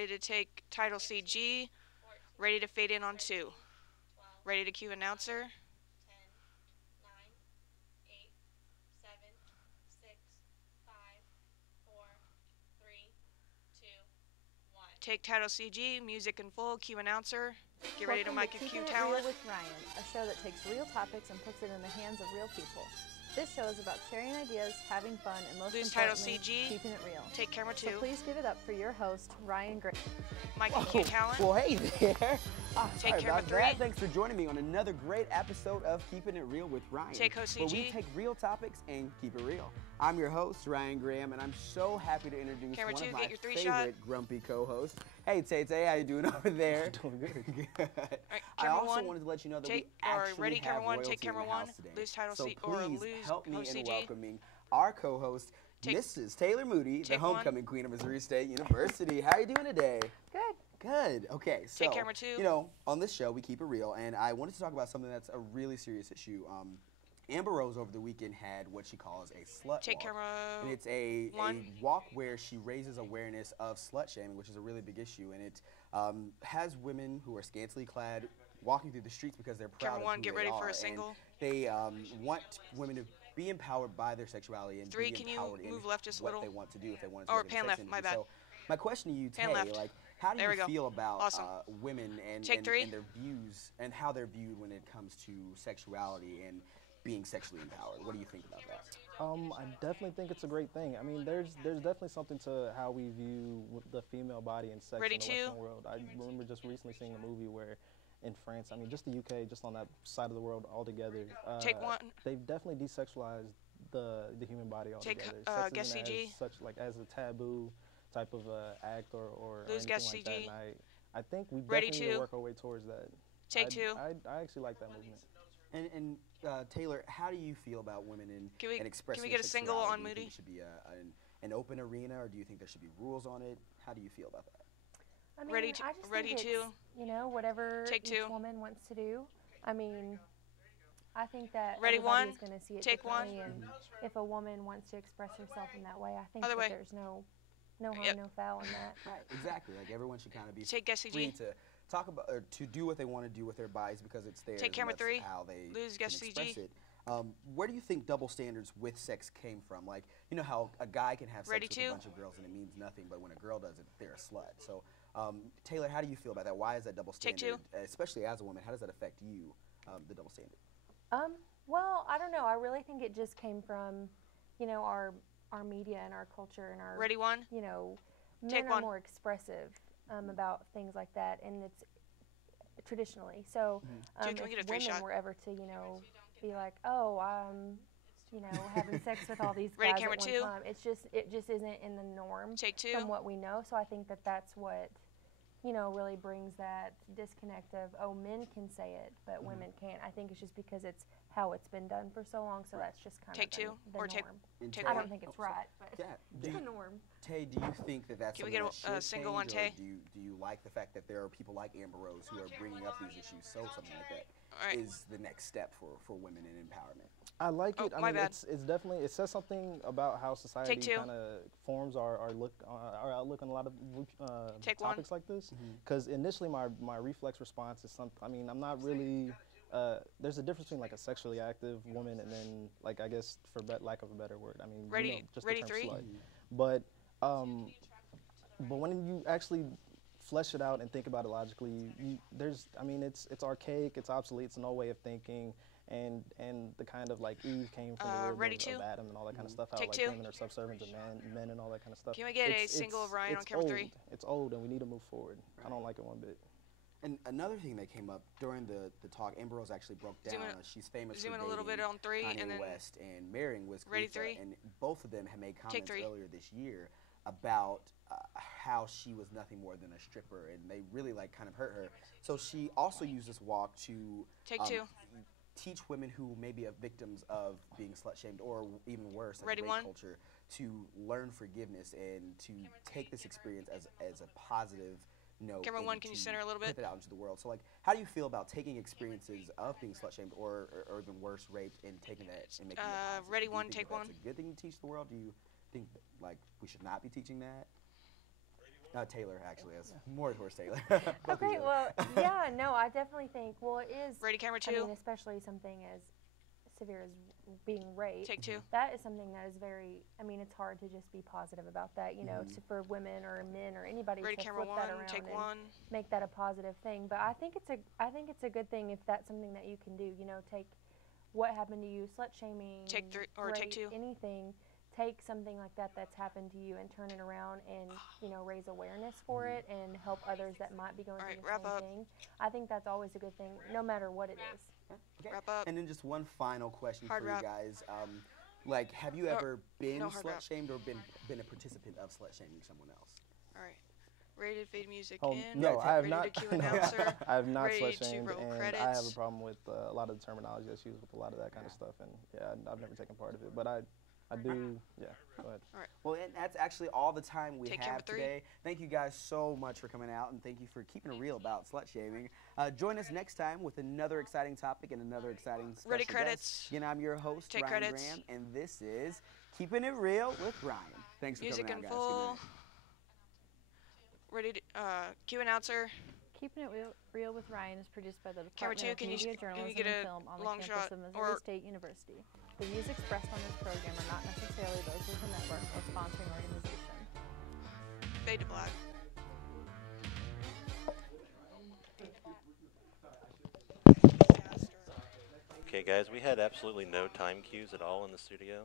ready to take title CG, ready to fade in on 2. Ready to cue announcer. Take title CG, music in full, cue announcer. Get ready to mic and cue Keeping It talent. Real with Ryan, a show that takes real topics and puts it in the hands of real people. This show is about sharing ideas, having fun, and most Lose title importantly, CG. keeping it real. Take camera 2. So please give it up for your host, Ryan Gray. Mic and cue talent. Well, hey there. Take Sorry camera about 3. that. Thanks for joining me on another great episode of Keeping It Real with Ryan. Take host where we CG. take real topics and keep it real. I'm your host, Ryan Graham, and I'm so happy to introduce Camera one 2, of my get your 3 favorite shot. grumpy co-hosts. Hey, Tay, how you doing over there? Doing good. Good. Right, I camera also 1. wanted to let you know that Take we actually ready, have camera 1. royalty Take camera in the 1. house today. Lose title so C or please lose help me host in CG. welcoming our co-host, Take- Mrs. Taylor Moody, the take 1. homecoming queen of Missouri State University. How are you doing today? Good. Good. Okay. So, Take camera 2. you know, on this show, we keep it real, and I wanted to talk about something that's a really serious issue. Amber Rose over the weekend had what she calls a slut Take walk. camera And it's a 1. walk where she raises awareness of slut shaming, which is a really big issue, and it has women who are scantily clad walking through the streets because they're proud Camera of 1, who get they ready are. for a And single. they want women to be empowered by their sexuality and 3, be can you empowered in move left just a what little? they want to do if they want to Or work in the pan sex left, industry. my bad. So my question to you, Pan Tay, left. like, how do There we you go. feel about Awesome. women and Take 3. their views and how they're viewed when it comes to sexuality and being sexually empowered? What do you think about that? I definitely think it's a great thing. I mean, there's definitely something to how we view the female body and sex Ready, in the 2. Western world. I remember just recently seeing a movie where in France, I mean, just the UK, just on that side of the world altogether, Take 1. they've definitely desexualized the human body Take, altogether. Sex guest isn't CG. as such like as a taboo type of act or Lose anything guest like CG. that. And I think we Ready, definitely need 2. to work our way towards that. Take I, 2. I actually like that movement. And Taylor, how do you feel about women Can we- and expressing can we get a single sexuality? on Do you think Moody? it should be an open arena, or do you think there should be rules on it? How do you feel about that? I mean, Ready I just ready think 2. it's, you know, whatever Take each 2. woman wants to do. I mean, I think that Ready, everybody 1. is going to see it Take 1. differently, and if a woman wants to express herself in that way, I think Other that way. there's no harm, Yep. no foul in that. Right, exactly. Like everyone should kind of be Take guest free CG. to talk about or to do what they want to do with their bodies because it's theirs. Take and camera that's 3. How they Lose can guest express CG. it. Where do you think double standards with sex came from? Like, you know how a guy can have sex Ready, with 2. a bunch of girls and it means nothing, but when a girl does it, they're a slut. So, Taylor, how do you feel about that? Why is that double Take standard? 2. Especially as a woman, how does that affect you, the double standard? Well, I don't know. I really think it just came from, you know, our media and our culture and our, Ready, 1. you know, Take men are 1. more expressive about things like that, and it's traditionally. So Dude, can we get a if 3 women shot? were ever to, you know, be like, oh, I'm, you know, having sex with all these Ready, guys camera at 2. one time, it just isn't in the norm Take 2. from what we know. So I think that that's what, you know, really brings that disconnect of, oh, men can say it, but women can't. I think it's just because it's how it's been done for so long, so that's just kind Take of 2, the or norm. take- And Take I 1. don't think it's right, but Yeah. it's the norm. Tay, do you think that that's Can we something get that a should single change, on Tay? or do you like the fact that there are people like Amber Rose who are bringing up these issues? So something like that All right. is the next step for women in empowerment. I like Oh, it. I my mean, bad. it's definitely it says something about how society 2. kind of forms our look, our outlook on a lot of Take 1. topics like this. Because initially, my reflex response is something. I mean, I'm not really. There's a difference between like a sexually active woman and then like I guess for lack of a better word. I mean, Ready- you know, just ready, the term 3. slut. But when you actually flesh it out and think about it logically, I mean, it's archaic, it's obsolete, it's an old way of thinking, and the kind of like Eve came from the rib ready, of 2. Adam and all that kind of stuff. How Take like 2. women are subservient to men and all that kind of stuff. Can we get a single of Ryan on camera 3? It's old, and we need to move forward. I don't like it one bit. And another thing that came up during the talk, Amber Rose actually broke down. Zoom in- She's famous zoom for in a little dating bit on 3, Kanye and then West and marrying Wiz ready, Khalifa, 3. and both of them had made comments 3. earlier this year about how she was nothing more than a stripper, and they really like kind of hurt her. So she also used this walk to Take 2. teach women who maybe are victims of being slut shamed or even worse, like Ready, rape 1. culture, to learn forgiveness and to take this experience as a positive note. Camera and 1, can you to center a little bit? Put it out into the world. So like, how do you feel about taking experiences of being slut shamed or even worse, raped, and taking that and making it positive? ready, Do you 1, think take that 1. That's a good thing to teach the world. Do you think like we should not be teaching that? Taylor, actually. That's more towards Taylor. Both of Okay, you. well, yeah, no, I definitely think, well, it is, Ready, camera I two. mean, especially something as severe as being raped. Take two. That is something that is very, I mean, it's hard to just be positive about that, you know, for women or men or anybody Ready, to camera flip that one. around Take and one. make that a positive thing. But I think it's a good thing if that's something that you can do, you know, take what happened to you, slut shaming, Take three or take rape, two. anything, take something like that that's happened to you and turn it around and, you know, raise awareness for it and help others that might be going All right, through the wrap same up. thing. I think that's always a good thing, no matter what it is. Okay. Wrap up. And then just one final question Hard for wrap. you guys. Like, have you No- ever been no hard wrap. slut shamed or been a participant of slut shaming someone else? All right. Ready to fade music Oh, in. no, I have Ready not. to cue no, announcer. I have not Ready slut to shamed, roll and credits. I have a problem with a lot of the terminology that's used with a lot of that kind of stuff. And yeah, I've never taken part of it, but I do. Yeah, go ahead. All right. Well, and that's actually all the time we Take have number three. today. Thank you guys so much for coming out, and thank you for keeping it real about slut shaming. Join us next time with another exciting topic and another exciting special Ready, guest. credits. Again, I'm your host, Take Ryan credits. Graham, and this is Keeping It Real with Ryan. Thanks for Music coming in out, guys. full. Good night. Ready to cue announcer. Keeping It Real with Ryan is produced by the Camera Department two, of Media, can you Journalism, get and a Film on the long campus shot of Missouri or- State University. The views expressed on this program are not necessarily those of the network or sponsoring organization. Fade to black. Okay, guys, we had absolutely no time cues at all in the studio.